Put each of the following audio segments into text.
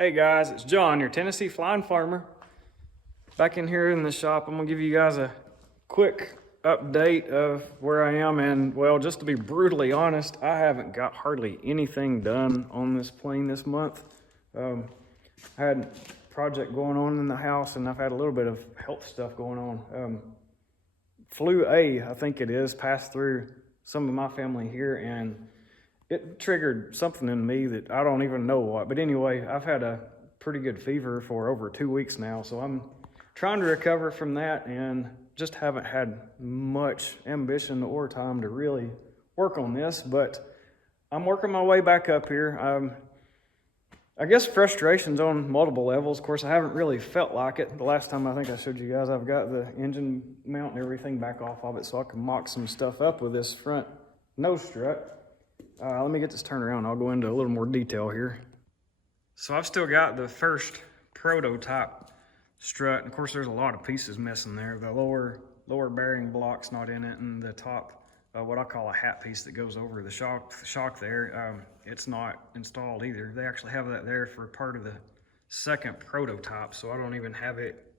Hey guys, it's John, your Tennessee flying farmer. Back in here in the shop, I'm gonna give you guys a quick update of where I am. And well, just to be brutally honest, I haven't got hardly anything done on this plane this month. I had a project going on in the house, and I've had a little bit of health stuff going on. Flu A, I think it is, passed through some of my family here, and it triggered something in me that I don't even know what. But anyway, I've had a pretty good fever for over 2 weeks now, so I'm trying to recover from that and just haven't had much ambition or time to really work on this. But I'm working my way back up here. I guess frustration's on multiple levels. Of course, I haven't really felt like it. The last time I think I showed you guys, I've got the engine mount and everything back off of it so I can mock some stuff up with this front nose strut. Let me get this turned around. I'll go into a little more detail here. So I've still got the first prototype strut. And of course, there's a lot of pieces missing there. The lower bearing block's not in it, and the top, what I call a hat piece that goes over the shock there, it's not installed either. They actually have that there for part of the second prototype, so I don't even have it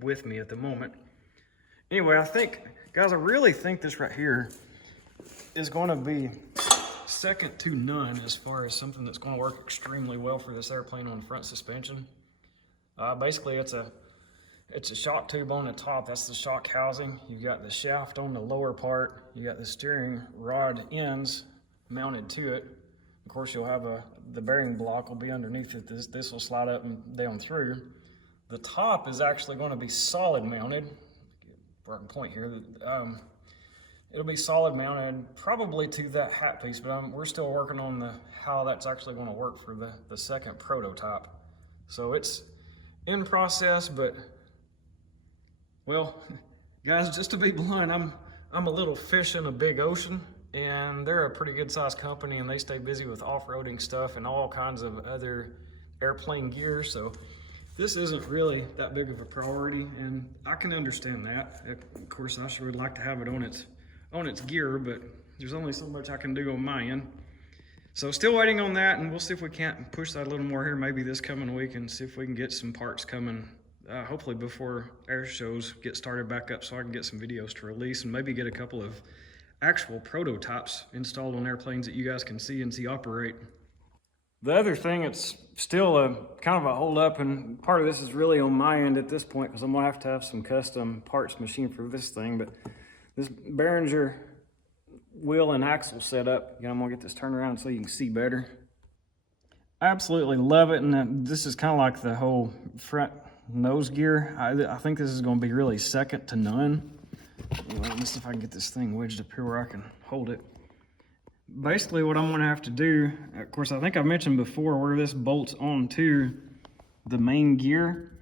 with me at the moment. Anyway, guys, I really think this right here is going to be second to none as far as something that's going to work extremely well for this airplane on front suspension. Basically, it's a shock tube on the top. That's the shock housing. You've got the shaft on the lower part. You got the steering rod ends mounted to it. Of course, you'll have the bearing block will be underneath it. This will slide up and down through. The top is actually going to be solid mounted. Right point here. It'll be solid mounted probably to that hat piece, but we're still working on how that's actually going to work for the second prototype. So it's in process, but well, guys, just to be blunt, I'm a little fish in a big ocean, and they're a pretty good sized company, and they stay busy with off-roading stuff and all kinds of other airplane gear. So this isn't really that big of a priority, and I can understand that. Of course, I sure would like to have it on its gear, but there's only so much I can do on my end. So still waiting on that, and we'll see if we can't push that a little more here maybe this coming week, and see if we can get some parts coming hopefully before air shows get started back up, so I can get some videos to release and maybe get a couple of actual prototypes installed on airplanes that you guys can see operate. The other thing, it's still a kind of a hold up, and part of this is really on my end at this point, because I'm gonna have to have some custom parts machined for this thing. But this Behringer wheel and axle setup, I'm gonna get this turned around so you can see better. I absolutely love it, and this is kind of like the whole front nose gear. I think this is gonna be really second to none. Let me see if I can get this thing wedged up here where I can hold it. Basically what I'm gonna have to do, of course, I think I mentioned before where this bolts onto the main gear.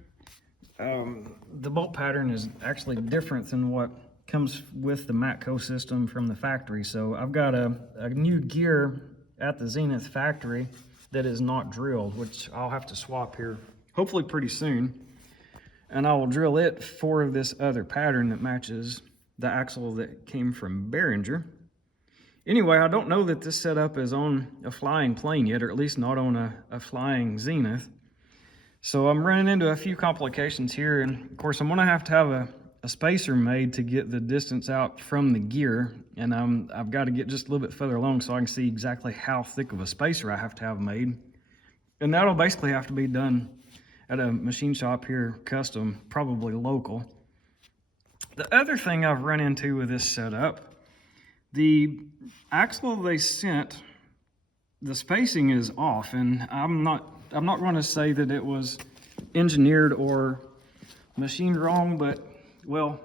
The bolt pattern is actually different than what comes with the Matco system from the factory. So I've got a new gear at the Zenith factory that is not drilled, which I'll have to swap here hopefully pretty soon. And I will drill it for this other pattern that matches the axle that came from Behringer. Anyway, I don't know that this setup is on a flying plane yet, or at least not on a flying Zenith. So I'm running into a few complications here, and of course I'm gonna have to have a spacer made to get the distance out from the gear, and I've got to get just a little bit further along so I can see exactly how thick of a spacer I have to have made. And that'll basically have to be done at a machine shop here, custom, probably local. The other thing I've run into with this setup, the axle they sent, the spacing is off, and I'm not going to say that it was engineered or machined wrong, but well,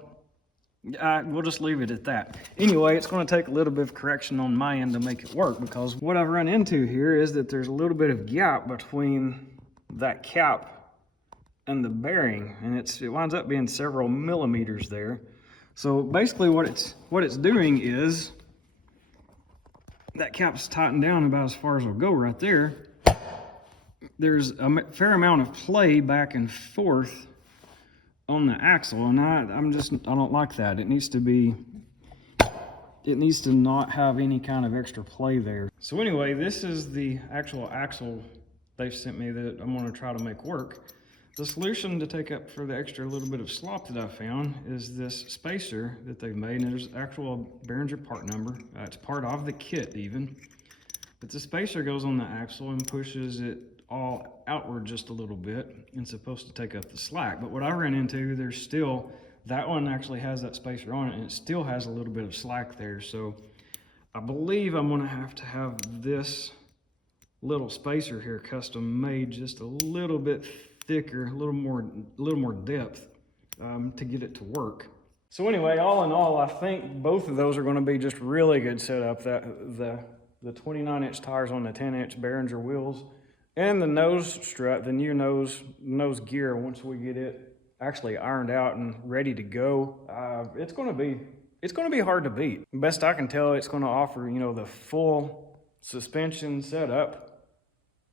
we'll just leave it at that. Anyway, it's going to take a little bit of correction on my end to make it work, because what I've run into here is that there's a little bit of gap between that cap and the bearing, and it winds up being several millimeters there. So basically what it's doing is that cap's tightened down about as far as it'll go right there. There's a fair amount of play back and forth on the axle, and I don't like that. It needs to not have any kind of extra play there. So anyway, this is the actual axle they've sent me that I'm going to try to make work. The solution to take up for the extra little bit of slop that I found is this spacer that they've made, and there's actual Behringer part number. It's part of the kit even. But the spacer goes on the axle and pushes it all outward just a little bit, and it's supposed to take up the slack. But what I ran into, there's still, that one actually has that spacer on it, and it still has a little bit of slack there. So I believe I'm going to have this little spacer here custom made just a little bit thicker, a little more depth to get it to work. So anyway, all in all, I think both of those are going to be just really good setup. That the 29-inch tires on the 10-inch Behringer wheels, and the nose strut, the new nose gear. Once we get it actually ironed out and ready to go, it's going to be hard to beat. Best I can tell, it's going to offer, you know, the full suspension setup.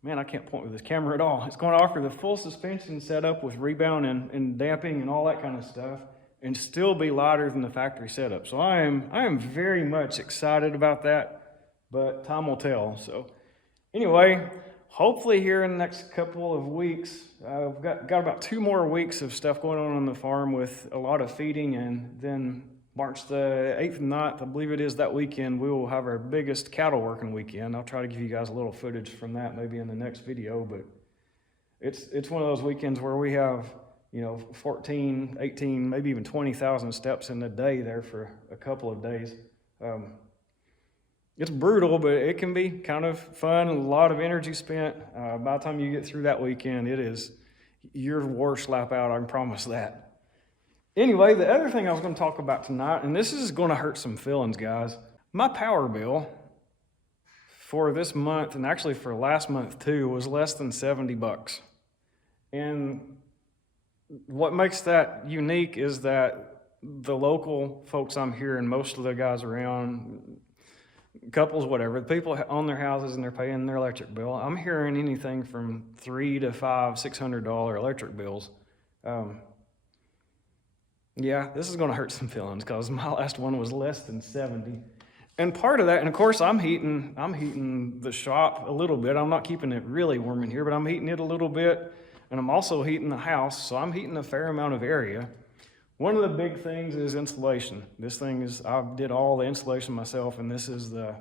Man, I can't point with this camera at all. It's going to offer the full suspension setup with rebound and damping and all that kind of stuff, and still be lighter than the factory setup. So I am very much excited about that, but time will tell. So anyway, hopefully here in the next couple of weeks, I've got about 2 more weeks of stuff going on the farm with a lot of feeding, and then March the 8th and 9th, I believe it is, that weekend, we will have our biggest cattle working weekend. I'll try to give you guys a little footage from that maybe in the next video, but it's one of those weekends where we have, you know, 14, 18, maybe even 20,000 steps in a day there for a couple of days. It's brutal, but it can be kind of fun, a lot of energy spent. By the time you get through that weekend, it is your worst lap out, I can promise that. Anyway, the other thing I was going to talk about tonight, and this is going to hurt some feelings, guys. My power bill for this month, and actually for last month too, was less than $70. And what makes that unique is that the local folks I'm hearing, most of the guys around, couples, whatever, the people own their houses and they're paying their electric bill, I'm hearing anything from $300 to $500, $600 electric bills. Yeah, this is going to hurt some feelings because my last one was less than 70. And part of that, and of course I'm heating the shop a little bit. I'm not keeping it really warm in here, but I'm heating it a little bit. And I'm also heating the house, so I'm heating a fair amount of area. One of the big things is insulation. This thing is, I did all the insulation myself, and this is the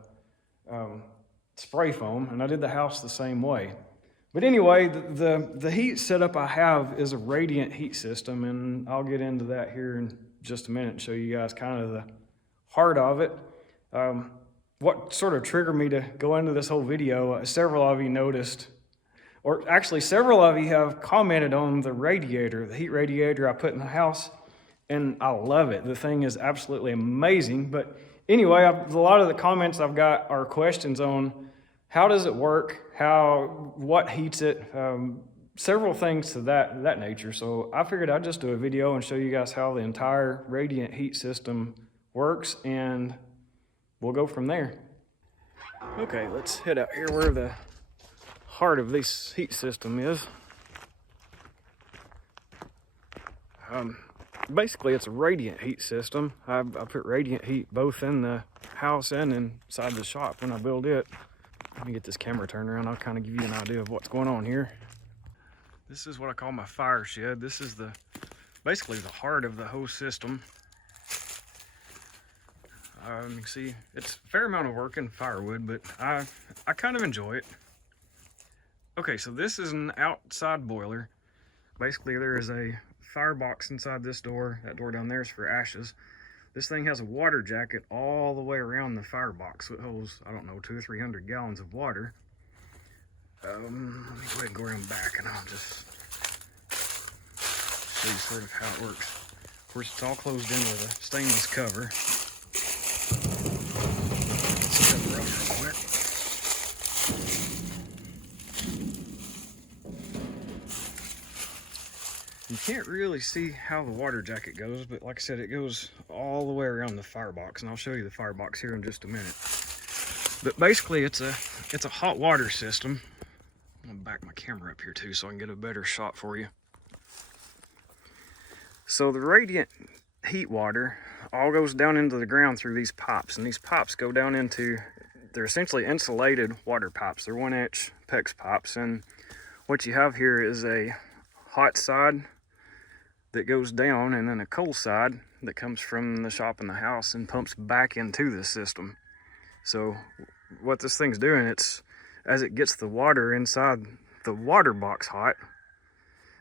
spray foam, and I did the house the same way. But anyway, the heat setup I have is a radiant heat system, and I'll get into that here in just a minute and show you guys kind of the heart of it. What sort of triggered me to go into this whole video, several of you noticed, or actually several of you have commented on the radiator, the heat radiator I put in the house, and I love it. The thing is absolutely amazing. But anyway, a lot of the comments I've got are questions on how does it work, what heats it, several things to that nature. So I figured I'd just do a video and show you guys how the entire radiant heat system works, and we'll go from there. Okay, let's head out here where the heart of this heat system is. Basically, it's a radiant heat system. I put radiant heat both in the house and inside the shop when I build it. Let me get this camera turned around. I'll kind of give you an idea of what's going on here. This is what I call my fire shed. This is basically the heart of the whole system. You can see it's a fair amount of work in firewood, but I kind of enjoy it. Okay, so this is an outside boiler. Basically, there is a firebox inside this door. That door down there is for ashes. This thing has a water jacket all the way around the firebox, so it holds, I don't know, 200 or 300 gallons of water. Let me go ahead and go around back and I'll just show you sort of how it works. Of course, it's all closed in with a stainless cover. Let's cover up real quick. You can't really see how the water jacket goes, but like I said, it goes all the way around the firebox, and I'll show you the firebox here in just a minute. But basically, it's a hot water system. I'm gonna back my camera up here too so I can get a better shot for you. So the radiant heat water all goes down into the ground through these pipes, and these pipes go down into, they're essentially insulated water pipes. They're 1-inch PEX pipes, and what you have here is a hot side that goes down, and then a cold side that comes from the shop and the house and pumps back into the system. So what this thing's doing, it's as it gets the water inside the water box hot,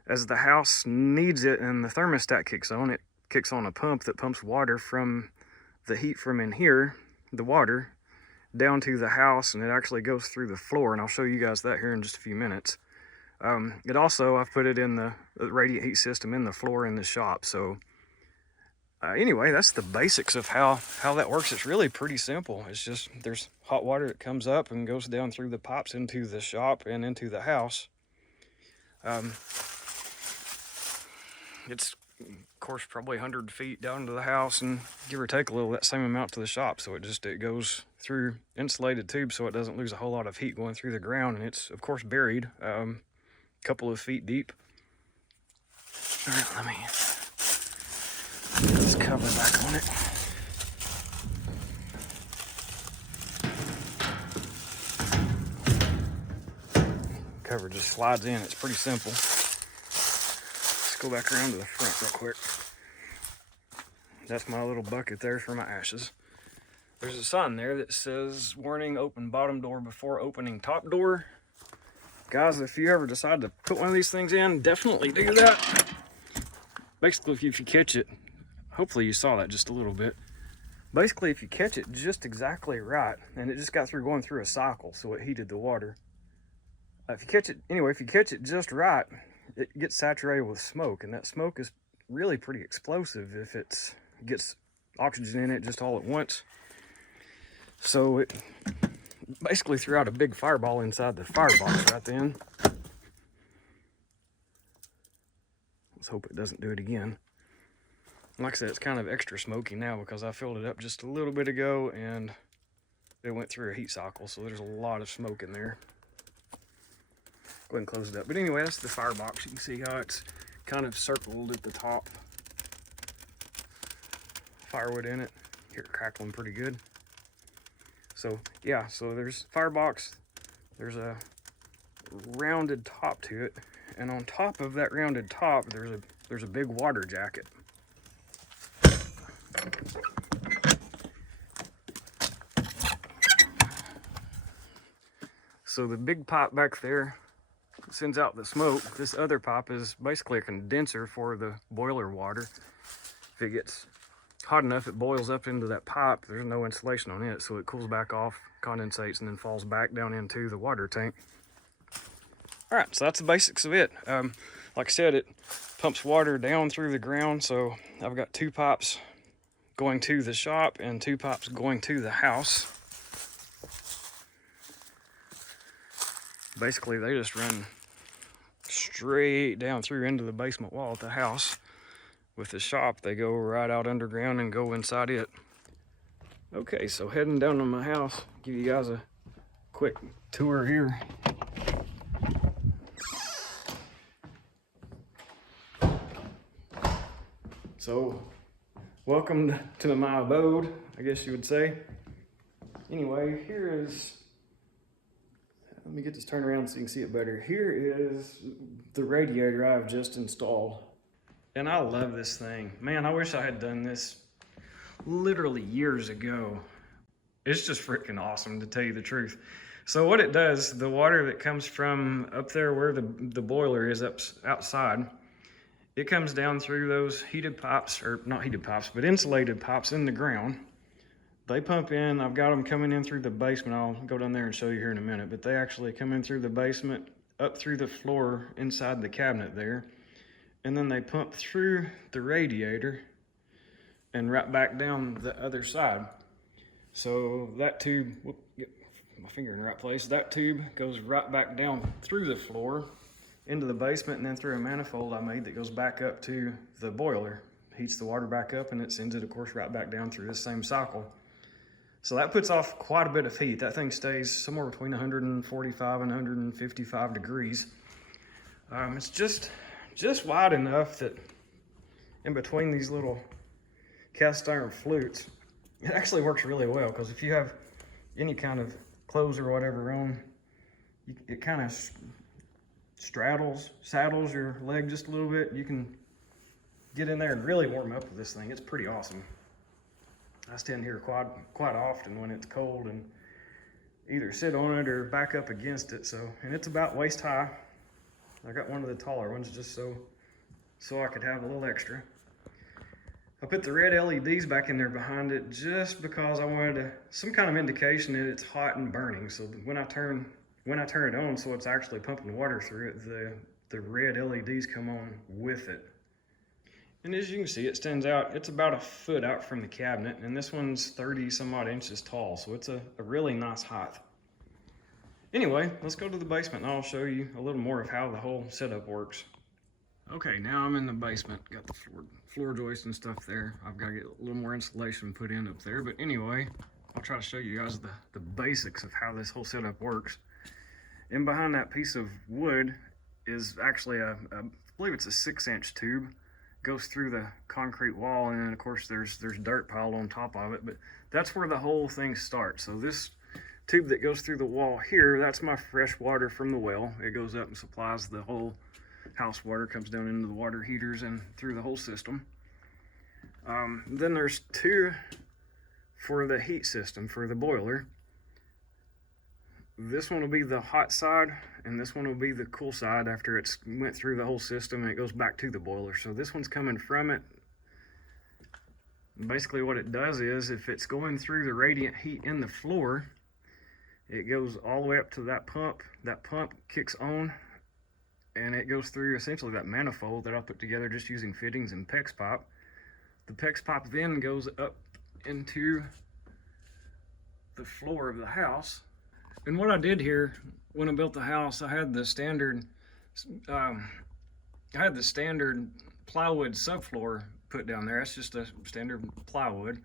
as the house needs it and the thermostat kicks on, it kicks on a pump that pumps water from the heat from in here, the water, down to the house, and it actually goes through the floor, and I'll show you guys that here in just a few minutes. It also, I've put it in the radiant heat system in the floor in the shop. So anyway, that's the basics of how that works. It's really pretty simple. It's just there's hot water that comes up and goes down through the pipes into the shop and into the house. It's of course probably 100 feet down to the house, and give or take a little, that same amount to the shop. So it goes through insulated tubes so it doesn't lose a whole lot of heat going through the ground, and it's of course buried couple of feet deep. All right, let me put this cover back on it. Cover just slides in. It's pretty simple. Let's go back around to the front real quick. That's my little bucket there for my ashes. There's a sign there that says, warning, open bottom door before opening top door. Guys, if you ever decide to put one of these things in, definitely do that. Basically, if you catch it, hopefully you saw that just a little bit. Basically, if you catch it just exactly right, and it just got through going through a cycle, so it heated the water. If you catch it just right, it gets saturated with smoke, and that smoke is really pretty explosive if it gets oxygen in it just all at once. So it basically threw out a big fireball inside the firebox right then. Let's hope it doesn't do it again. Like I said, it's kind of extra smoky now because I filled it up just a little bit ago and it went through a heat cycle, so there's a lot of smoke in there. Go ahead and close it up. But anyway, that's the firebox. You can see how it's kind of circled at the top. Firewood in it. Hear it crackling pretty good. So yeah, so there's firebox, there's a rounded top to it, and on top of that rounded top, there's a big water jacket. So the big pipe back there sends out the smoke. This other pipe is basically a condenser for the boiler water. If it gets hot enough, it boils up into that pipe. There's no insulation on it, so it cools back off, condensates, and then falls back down into the water tank. All right, so that's the basics of it. Like I said, it pumps water down through the ground, so I've got 2 pipes going to the shop and 2 pipes going to the house. Basically, they just run straight down through into the basement wall at the house. With the shop, they go right out underground and go inside it. Okay, so heading down to my house, give you guys a quick tour here. So, welcome to my abode, I guess you would say. Anyway, here is, let me get this turned around so you can see it better. Here is the radiator I've just installed. And I love this thing. Man, I wish I had done this literally years ago. It's just freaking awesome, to tell you the truth. So what it does, the water that comes from up there where the boiler is outside, it comes down through those heated pipes, or not heated pipes, but insulated pipes in the ground. They pump in. I've got them coming in through the basement. I'll go down there and show you here in a minute, but they actually come in through the basement, up through the floor inside the cabinet there. And then they pump through the radiator and right back down the other side. So that tube, get my finger in the right place, that tube goes right back down through the floor into the basement and then through a manifold I made that goes back up to the boiler. Heats the water back up and it sends it, of course, right back down through this same cycle. So that puts off quite a bit of heat. That thing stays somewhere between 145 and 155 degrees. It's just wide enough that in between these little cast iron flutes, it actually works really well, because if you have any kind of clothes or whatever on, it kind of saddles your leg just a little bit, you can get in there and really warm up with this thing. It's pretty awesome. I stand here quite often when it's cold and either sit on it or back up against it. And it's about waist high. I got one of the taller ones just so I could have a little extra. I put the red LEDs back in there behind it just because I wanted some kind of indication that it's hot and burning. So when I turn it on, so it's actually pumping water through it, the red LEDs come on with it. And as you can see, it stands out. It's about 1 foot out from the cabinet, and this one's 30 some odd inches tall, so it's a really nice height. Anyway, let's go to the basement and I'll show you a little more of how the whole setup works. Okay, now I'm in the basement. Got the floor joist and stuff there. I've got to get a little more insulation put in up there, but anyway, I'll try to show you guys the basics of how this whole setup works. And behind that piece of wood is actually I believe it's a 6-inch tube. Goes through the concrete wall, and then of course there's dirt piled on top of it, but that's where the whole thing starts. So this tube that goes through the wall here, that's my fresh water from the well. It goes up and supplies the whole house water, comes down into the water heaters and through the whole system. Then there's 2 for the heat system for the boiler. This one will be the hot side, and this one will be the cool side after it's went through the whole system and it goes back to the boiler. So this one's coming from it. Basically what it does is, if it's going through the radiant heat in the floor, it goes all the way up to that pump. That pump kicks on, and it goes through essentially that manifold that I put together just using fittings and PEX pipe. The PEX pipe then goes up into the floor of the house. And what I did here when I built the house, I had the standard plywood subfloor put down there. That's just a standard plywood,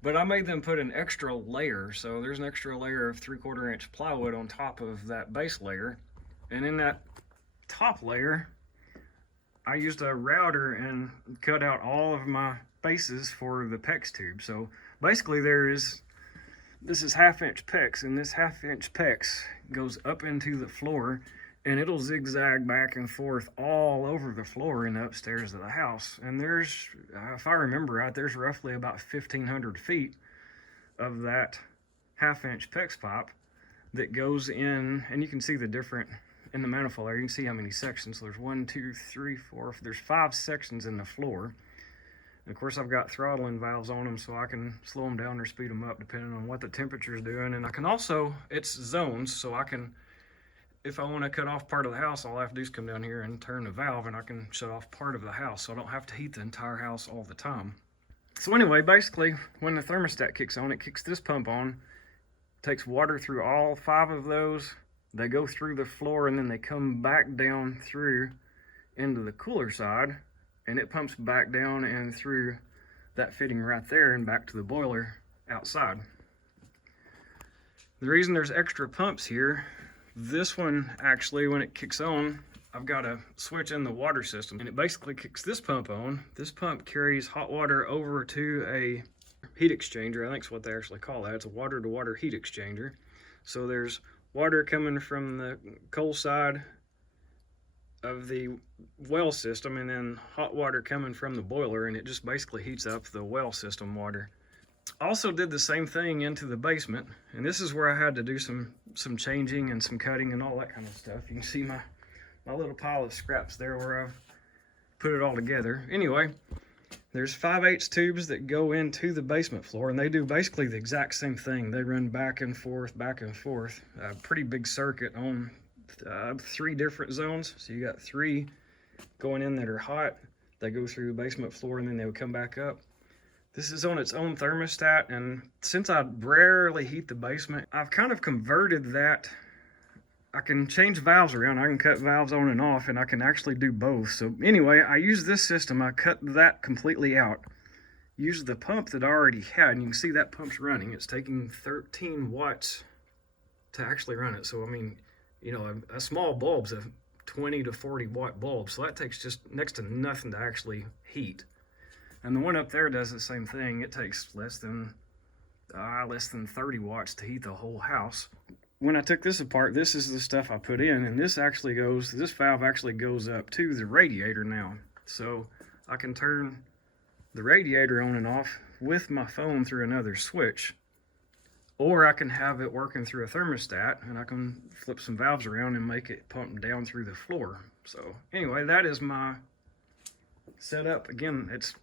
but I made them put an extra layer. So there's an extra layer of 3/4 inch plywood on top of that base layer, and in that top layer, I used a router and cut out all of my bases for the PEX tube. So basically this is 1/2-inch PEX, and this 1/2-inch PEX goes up into the floor, and it'll zigzag back and forth all over the floor in the upstairs of the house. And there's, if I remember right, there's roughly about 1,500 feet of that 1/2-inch PEX pipe that goes in, and you can see the different, in the manifold there, you can see how many sections. So there's 1, 2, 3, 4, there's 5 sections in the floor. And of course, I've got throttling valves on them, so I can slow them down or speed them up depending on what the temperature is doing. And I can also, it's zones, so I can, if I want to cut off part of the house, all I have to do is come down here and turn the valve, and I can shut off part of the house, so I don't have to heat the entire house all the time. So anyway, basically, when the thermostat kicks on, it kicks this pump on, takes water through all 5 of those. They go through the floor, and then they come back down through into the cooler side, and it pumps back down and through that fitting right there and back to the boiler outside. The reason there's extra pumps here, this one actually, when it kicks on, I've got a switch in the water system, and it basically kicks this pump on. This pump carries hot water over to a heat exchanger. I think that's what they actually call that. It's a water-to-water heat exchanger. So there's water coming from the coal side of the well system, and then hot water coming from the boiler, and it just basically heats up the well system water. Also did the same thing into the basement, and this is where I had to do some changing and some cutting and all that kind of stuff. You can see my little pile of scraps there where I've put it all together. Anyway, there's 5/8 tubes that go into the basement floor, and they do basically the exact same thing. They run back and forth, a pretty big circuit on 3 different zones. So you got 3 going in that are hot. They go through the basement floor, and then they would come back up. This is on its own thermostat, and since I rarely heat the basement, I've kind of converted that. I can change valves around. I can cut valves on and off, and I can actually do both. So anyway, I use this system. I cut that completely out. Use the pump that I already had, and you can see that pump's running. It's taking 13 watts to actually run it. So I mean, you know, a small bulb's a 20 to 40 watt bulb, so that takes just next to nothing to actually heat. And the one up there does the same thing. It takes less than 30 watts to heat the whole house when I took this apart, this is the stuff I put in, and this valve actually goes up to the radiator now. So I can turn the radiator on and off with my phone through another switch, or I can have it working through a thermostat, and I can flip some valves around and make it pump down through the floor. So anyway, that is my setup. Again, it's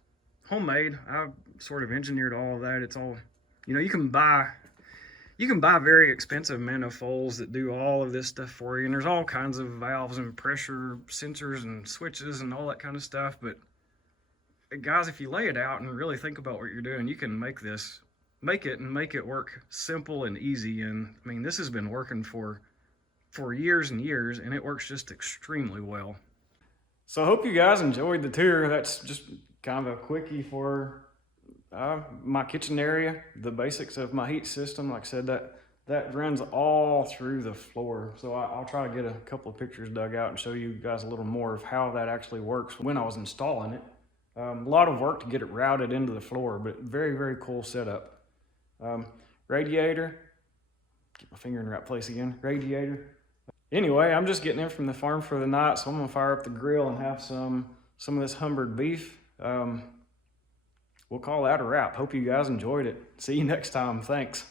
homemade. I've sort of engineered all of that. It's all, you know, you can buy very expensive manifolds that do all of this stuff for you, and there's all kinds of valves and pressure sensors and switches and all that kind of stuff. But guys, if you lay it out and really think about what you're doing, you can make it work simple and easy. And I mean, this has been working for years and years, and it works just extremely well. So I hope you guys enjoyed the tour. That's just kind of a quickie for my kitchen area, the basics of my heat system. Like I said, that runs all through the floor. So I'll try to get a couple of pictures dug out and show you guys a little more of how that actually works when I was installing it. A lot of work to get it routed into the floor, but very, very cool setup. Radiator, get my finger in the right place again, radiator. Anyway, I'm just getting in from the farm for the night, so I'm gonna fire up the grill and have some of this Humbered beef. We'll call that a wrap. Hope you guys enjoyed it. See you next time. Thanks.